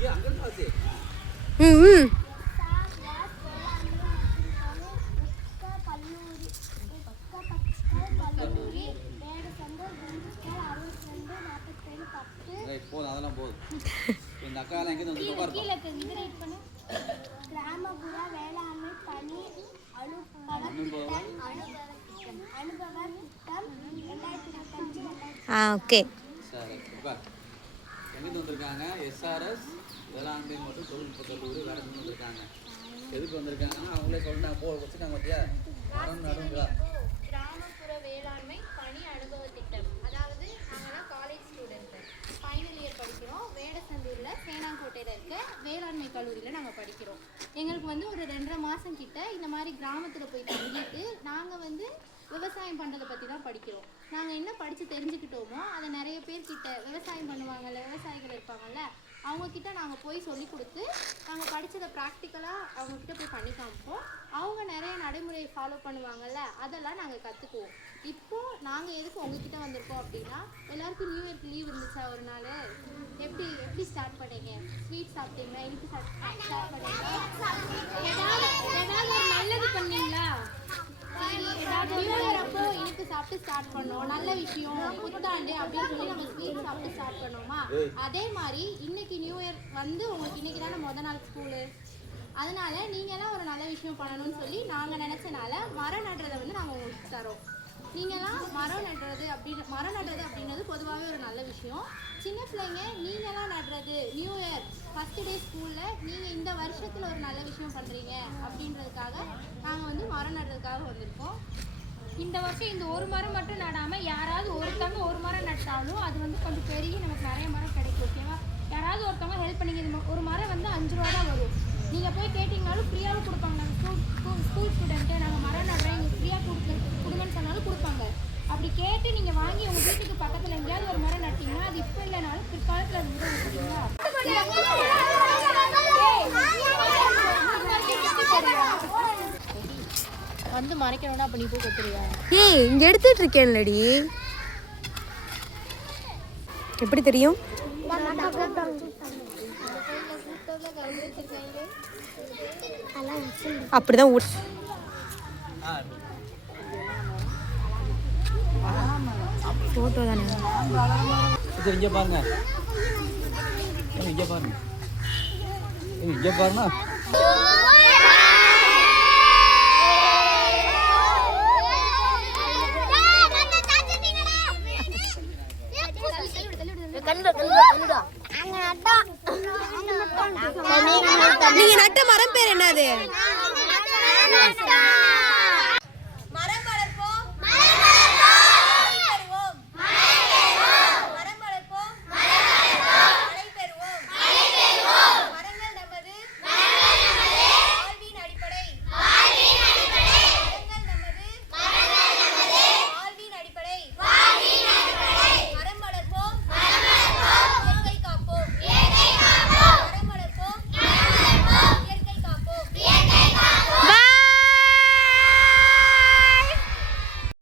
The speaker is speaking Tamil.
ம் அதெல்லாம் போதும். இந்த அக்காலாம் எங்கே வந்து கிராமப்புற வேளாண்மை பணி அனுபவ திட்டம் 2025. ஓகே. சரி எங்கேருந்து வந்திருக்காங்க? எஸ்ஆர்எஸ் வேளாண்மை மற்றும் தொழில்நுட்ப கல்லூரி வேறு எங்கே வந்திருக்காங்க? எதுக்கு வந்திருக்காங்கன்னா அவங்களே சொல்லிட்டு வச்சுக்காங்க பார்த்தியா? கிராமப்புற வேளாண்மை பணி அனுபவ திட்டம். அதாவது நாங்கள்லாம் காலேஜ் ஸ்டூடெண்ட்டு, ஃபைனல் இயர் படிக்கிறோம். வேடசந்தூரில் சேனாங்கோட்டையில் இருக்க வேளாண்மை கல்லூரியில் நாங்கள் படிக்கிறோம். எங்களுக்கு வந்து ஒரு 2.5 மாதம் கிட்ட இந்த மாதிரி கிராமத்தில் போய் தங்கிட்டு நாங்கள் வந்து விவசாயம் பண்ணுறதை பற்றி தான் படிக்கிறோம். நாங்கள் என்ன படித்து தெரிஞ்சுக்கிட்டோமோ அதை நிறைய பேர்கிட்ட விவசாயம் பண்ணுவாங்கள்ல, விவசாயிகள் இருப்பாங்கள்ல, அவங்கக்கிட்ட நாங்கள் போய் சொல்லி கொடுத்து நாங்கள் படித்ததை ப்ராக்டிக்கலாக அவங்கக்கிட்ட போய் பண்ணி காமிப்போம். அவங்க நிறைய நடைமுறையை ஃபாலோ பண்ணுவாங்கள்ல, அதெல்லாம் நாங்கள் கற்றுக்குவோம். இப்போது நாங்கள் எதுக்கு உங்ககிட்ட வந்திருக்கோம் அப்படின்னா, எல்லாருக்கும் நியூ இயர்க்கு லீவ் இருந்துச்சா ஒரு நாள்? எப்படி ஸ்டார்ட் பண்ணீங்க? ஸ்வீட் சாப்பிட்டீங்களா? இனிப்பு ஸ்டார்ட் பண்ணீங்களா? ஏதாவது ஒரு நல்லது பண்ணீங்களா? நியூ இயர் அப்போ இனிப்பு சாப்பிட்டு ஸ்டார்ட் பண்ணோம், நல்ல விஷயம், புத்தாண்டு அப்படின்னு சொல்லி நம்ம ஸ்வீட் சாப்பிட்டு ஸ்டார்ட் பண்ணோமா? அதே மாதிரி இன்னைக்கு நியூ இயர் வந்து உங்களுக்கு இன்னைக்கு தானே முத நாள் ஸ்கூலு. அதனால நீங்களாம் ஒரு நல்ல விஷயம் பண்ணணும்னு சொல்லி நாங்கள் நினச்சனால மரம் நடுறதை வந்து நாங்கள் உங்களுக்கு தரோம். நீங்களாம் மரம் நடுறது அப்படின்றது பொதுவாகவே ஒரு நல்ல விஷயம். சின்ன பிள்ளைங்க நீங்களாம் நடுறது நியூ இயர் ஃபஸ்ட்டு டே ஸ்கூலில் நீங்கள் இந்த வருஷத்தில் ஒரு நல்ல விஷயம் பண்ணுறீங்க அப்படின்றதுக்காக நாங்கள் வந்து மரம் நடுறதுக்காக வந்திருக்கோம். இந்த வருஷம் இந்த ஒரு மரம் மட்டும் நடாமல் யாராவது ஒருத்தவங்க ஒரு மரம் நட்டாலும் அது வந்து கொஞ்சம் பெரிய நமக்கு நிறைய மரம் கிடைக்கும். ஓகேவா? யாராவது ஒருத்தவங்க ஹெல்ப் பண்ணிங்க. இது ஒரு மரம் வந்து 5 ரூபா தான் வரும். நீங்கள் போய் கேட்டிங்கனாலும் ஃப்ரீயாகவும் கொடுப்பாங்க. நாங்கள் ஸ்கூல் ஸ்டூடெண்ட்டு நாங்கள் மரம் நடுறேன் எங்களுக்கு ஃப்ரீயாக கொடுங்கன்னு சொன்னாலும் கொடுப்பாங்க. அப்படி கேட்டு நீங்கள் வாங்கி உங்கள் வீட்டுக்கு பக்கத்தில் எங்கேயாவது ஒரு மரம் நட்டிங்கன்னா அது இப்போ இல்லைனாலும் பிற்காலத்தில் அது உதவும். ஓகேங்களா? வந்து மறைக்கணும்னா அப்போ நீ போய் கொத்துறியா? ஏய் இங்கே எடுத்துட்டு இருக்கேன்லடி, எப்படி தெரியும்? அப்படிதான் போட்டோ தானே. இங்கே பாருங்க, இங்கே பாருங்க, இங்கே பாருங்க. நீங்க நட்ட மரம் பேர் என்னது?